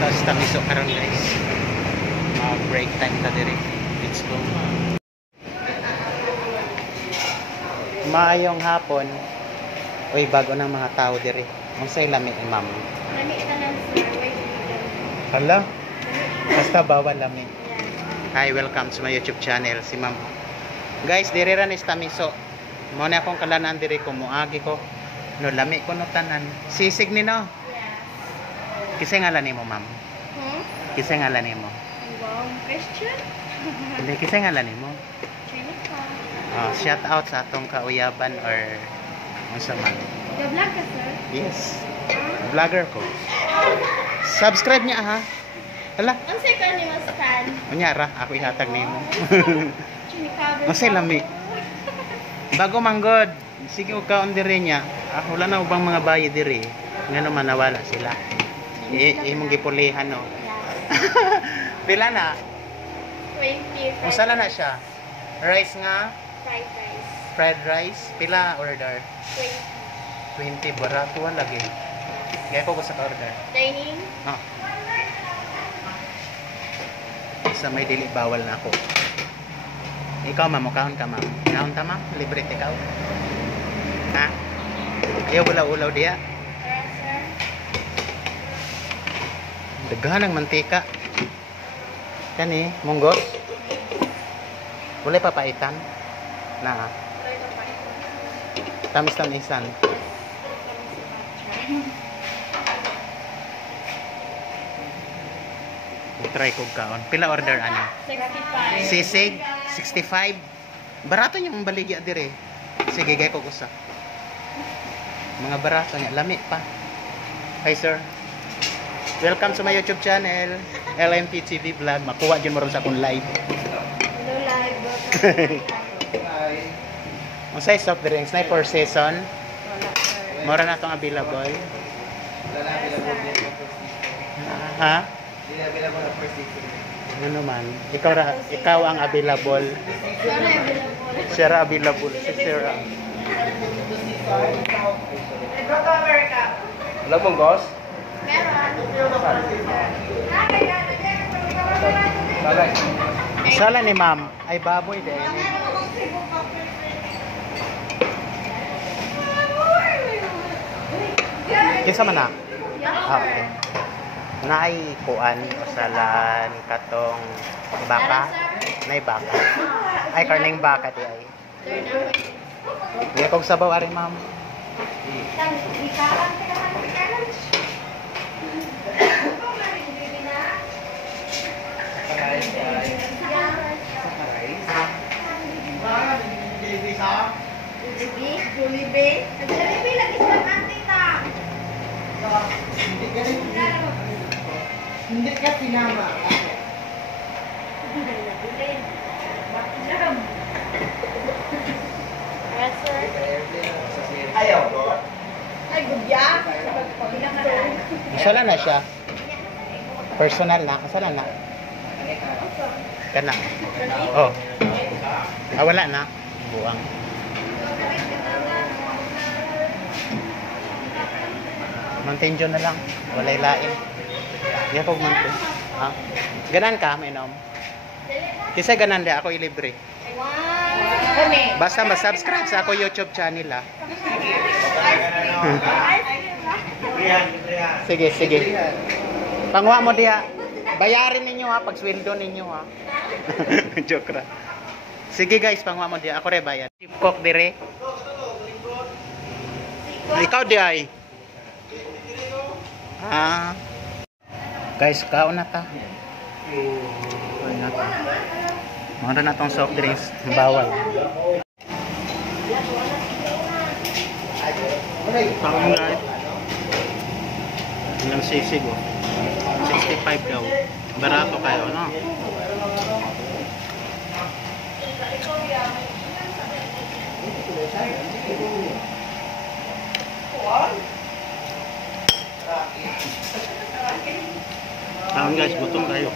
Tapos tamiso karon guys. Break time ta diri. Let's go. Maayong hapon. Uy, bago ng mga tao diri. Unsay lami ni ma'am? Lami ita lang sir. Wait. Hala. Basta bawal lami. Hi, welcome to my YouTube channel, si ma'am. Guys, diri ra ni tamiso. Mo na akong kalanan diri ko muagi ko. No lami ko no tanan. Sisig ni no. Yes. Kisay ngalan nimo, ma'am? Kisay ngalan nimo? Wow, Christian? Hindi, kisay ngalan nimo? Chinese. Shout out sa atong kauyaban or unsa man. Ga-vlog ka sir? Yes. Vlogger ko. Subscribe niya ha. Hala. Unsay ka ni mas fan? Unya ra, ako ihatag nimo. Chini-cover. Unsay lami? Bago manggod. Sige og kaon diri niya. Ako wala na ubang mga bayi diri. Ngano man nawala sila. Imong gipulihan no. Pila na? 20. Usa na siya. Rice nga, Fried rice. fried rice, pila order? 20. 20 barato lagi. Kaya ko sa order. Dining. Sa may dili bawal na ako. Ikaw ma'am, kaon ka ma'am. Kaon ta ma'am, libre ikaw. Ha? Ayaw ulaw-ulaw diya. Yes sir. Daghan ng mantika. Kani, munggos. Wala papaitan. Na. Tamis-tamisan. Try ko kaon. Pila order ano? 65. Sisig 65. Barato yung baligya dire. Sige, gay ko usa. Mga barato niya, lami pa. Hi sir. Welcome to my YouTube channel, LMP TV Vlog. Makuha dyan mo rin sa akong live. Hello live. Masay soft drinks na for season. Wala sir. Mura na itong available. Ha? Ano naman? Ikaw ang available. Sorry, available. Sira available. Si Sira. Nag-cover ka. Alam mong boss? Balay. Sala ni ma'am. Ay baboy din. Kisa man na? Okay. Naay kuan salan katong baka. Nay baka. Ay karning baka di ay. Di kog sabaw ari ma'am. Jollibee lagi sa antita. Hindi ka sinama. Yes, sir. Ayaw ko. Ay, gubya. Sala na siya. Personal na. Sala na. Kana. Oh. Wala na. Buang. Mantenjo na lang. Walay lain. Di ako manten. Ha? Ganan ka, mainom. Kasi ganan di ako ilibre. Wow. Basta ma-subscribe sa ako YouTube channel ha. Sige, sige. Pangwa mo diya. Bayarin ninyo ha, pag sweldo ninyo ha. Joke ra. Sige guys, pangwa mo diya. Ako re bayad. Chief cook dire. Ikaw di ay. Guys, kaon na ta. Kaon na ta. Mga na tong soft drinks. Bawal. Kaon na eh. Ilang sisig oh. 65 daw. Barato kayo, no? Guys, gutom kayo.